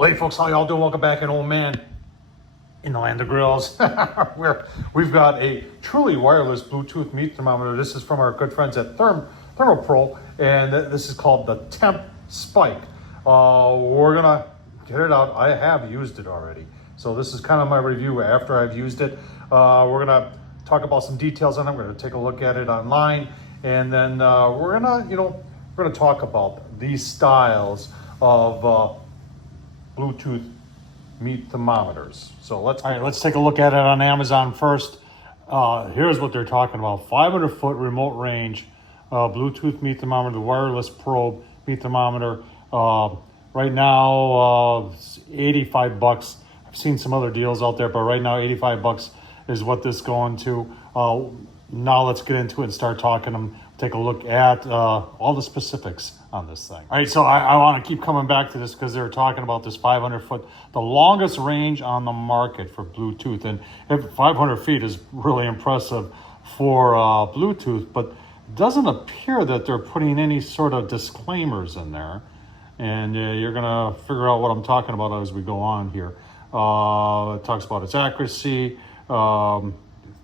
Well, hey folks, how y'all doing? Welcome back, and old man in the land of grills. We've got a truly wireless Bluetooth meat thermometer. This is from our good friends at ThermoPro, and this is called the TempSpike. We're gonna get it out. I have used it already, so this is kind of my review after I've used it. We're gonna talk about some details on it. We're gonna take a look at it online, and then we're gonna talk about these styles of Bluetooth meat thermometers. So let's take a look at it on Amazon first. Here's what they're talking about: 500-foot remote range Bluetooth meat thermometer, the wireless probe meat thermometer. Right now, it's $85. I've seen some other deals out there, but right now, $85 is what this is going to. Now let's get into it and start talking and take a look at all the specifics on this thing. All right, so I want to keep coming back to this because they're talking about this 500-foot, the longest range on the market for Bluetooth. And 500 feet is really impressive for Bluetooth, but it doesn't appear that they're putting any sort of disclaimers in there. And you're going to figure out what I'm talking about as we go on here. It talks about its accuracy.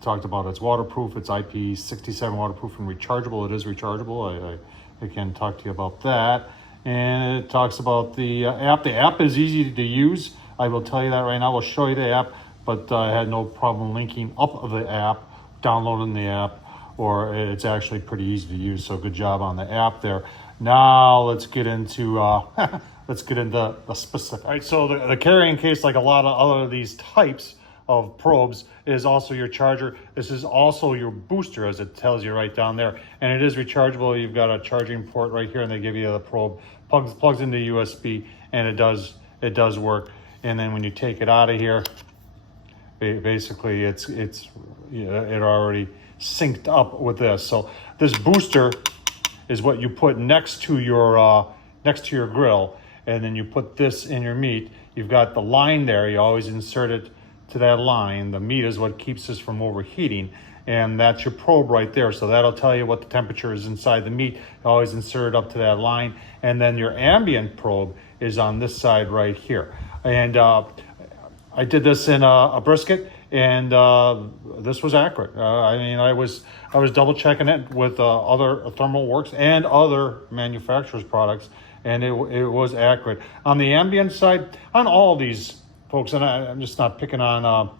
Talked about its waterproof, its IP67 waterproof and rechargeable. It is rechargeable. I can talk to you about that. And it talks about the app. The app is easy to use. I will tell you that right now. We'll show you the app, but I had no problem linking up the app, downloading the app, or it's actually pretty easy to use. So good job on the app there. Now let's get into the specifics. All right, so the carrying case, like a lot of other these types of probes, is also your charger. This is also your booster, as it tells you right down there, and it is rechargeable. You've got a charging port right here, and they give you the probe plugs into USB, and it does work. And then when you take it out of here, basically it's it already synced up with this. So this booster is what you put next to your grill, and then you put this in your meat. You've got the line there. You always insert it to that line. The meat is what keeps this from overheating, and that's your probe right there. So that'll tell you what the temperature is inside the meat. You always insert it up to that line, and then your ambient probe is on this side right here. And I did this in a brisket, and this was accurate. I was double checking it with other thermal works and other manufacturers' products, and it was accurate. On the ambient side, on all these folks, and I'm just not picking on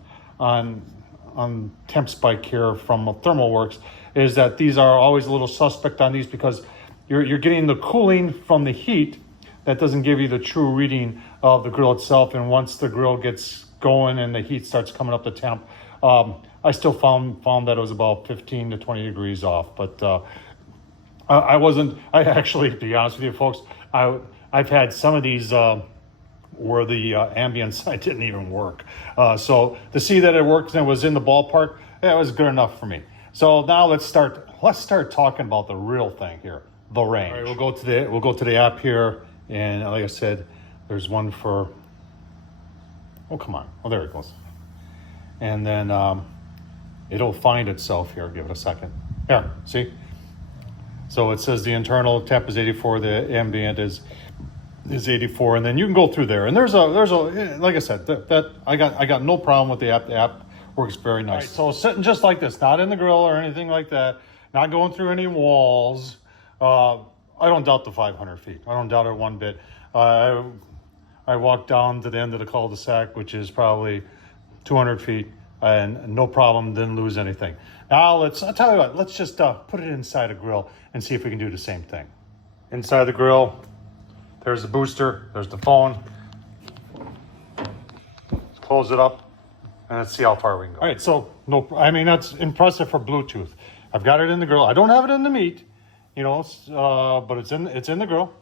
TempSpike here from ThermalWorks, is that these are always a little suspect on these because you're getting the cooling from the heat. That doesn't give you the true reading of the grill itself. And once the grill gets going and the heat starts coming up the temp, I still found that it was about 15 to 20 degrees off. But I actually, to be honest with you folks, I've had some of these where the ambient side didn't even work. So to see that it worked and it was in the ballpark, that was good enough for me. So now let's start talking about the real thing here, the range. All right, we'll go to the app here, and like I said, there's one for, oh come on, oh there it goes. And then it'll find itself here. Give it a second. Here, see? So it says the internal temp is 84, the ambient is 84, and then you can go through there, and there's a like I said, that I got no problem with the app. The app works very nice. Right, so sitting just like this, not in the grill or anything like that, not going through any walls. I don't doubt the 500 feet. I don't doubt it one bit. I walked down to the end of the cul-de-sac, which is probably 200 feet, and no problem, didn't lose anything. Now I'll tell you what, let's just put it inside a grill and see if we can do the same thing. Inside the grill, there's the booster, there's the phone. Let's close it up and let's see how far we can go. All right, so that's impressive for Bluetooth. I've got it in the grill. I don't have it in the meat, but it's in the grill.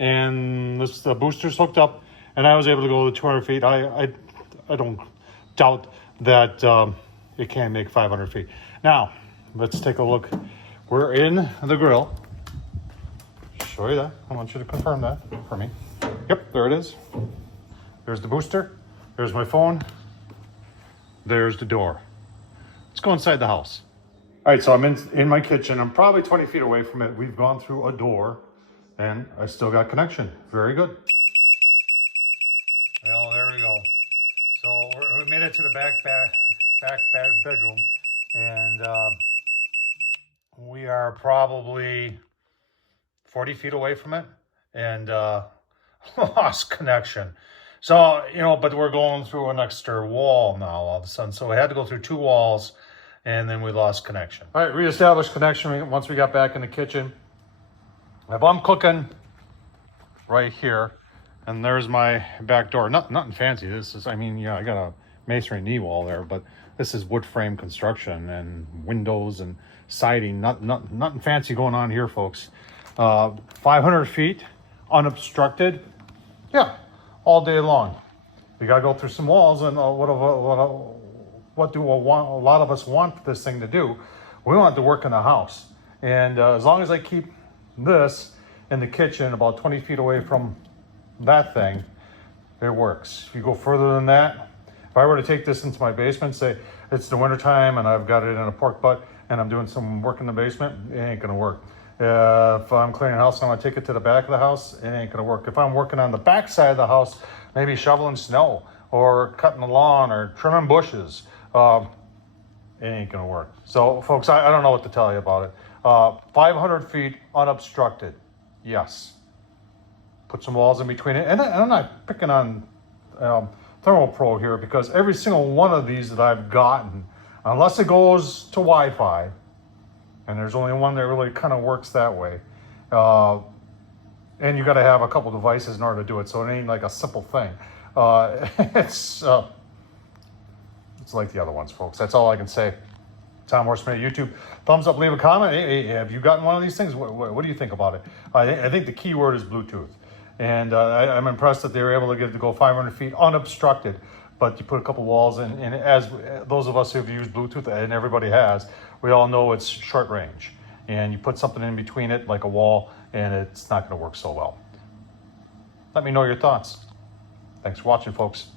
And the booster's hooked up, and I was able to go to 200 feet. I don't doubt that it can make 500 feet. Now, let's take a look. We're in the grill. Show you that. I want you to confirm that for me. Yep, there it is. There's the booster. There's my phone. There's the door. Let's go inside the house. All right, so I'm in my kitchen. I'm probably 20 feet away from it. We've gone through a door, and I still got connection. Very good. back bedroom, and we are probably 40 feet away from it, and lost connection. So, you know, but we're going through an extra wall now all of a sudden. So we had to go through 2 walls, and then we lost connection. All right, reestablished connection once we got back in the kitchen. If I'm cooking right here, and there's my back door. Nothing fancy. This is, I mean, yeah, I got a masonry knee wall there, but this is wood frame construction and windows and siding. Nothing fancy going on here, folks. 500 feet, unobstructed. Yeah, all day long. We got to go through some walls, and what do a lot of us want this thing to do? We want it to work in the house. And as long as I keep this in the kitchen about 20 feet away from that thing, it works. If you go further than that, if I were to take this into my basement, say it's the wintertime and I've got it in a pork butt and I'm doing some work in the basement, it ain't gonna work. If I'm cleaning the house and I'm gonna take it to the back of the house, it ain't gonna work. If I'm working on the back side of the house, maybe shoveling snow or cutting the lawn or trimming bushes, it ain't gonna work. So folks, I don't know what to tell you about it. 500 feet unobstructed, yes. Put some walls in between it. And I'm not picking on ThermoPro here, because every single one of these that I've gotten, unless it goes to Wi-Fi, and there's only one that really kind of works that way, and you got to have a couple devices in order to do it, so it ain't like a simple thing. It's like the other ones, folks. That's all I can say. Tom Horsman at YouTube. Thumbs up, leave a comment. Hey, have you gotten one of these things? What do you think about it? I think the key word is Bluetooth. And I'm impressed that they were able to get it to go 500 feet unobstructed. But you put a couple walls in, and as those of us who've used Bluetooth, and everybody has, we all know it's short range. And you put something in between it, like a wall, and it's not going to work so well. Let me know your thoughts. Thanks for watching, folks.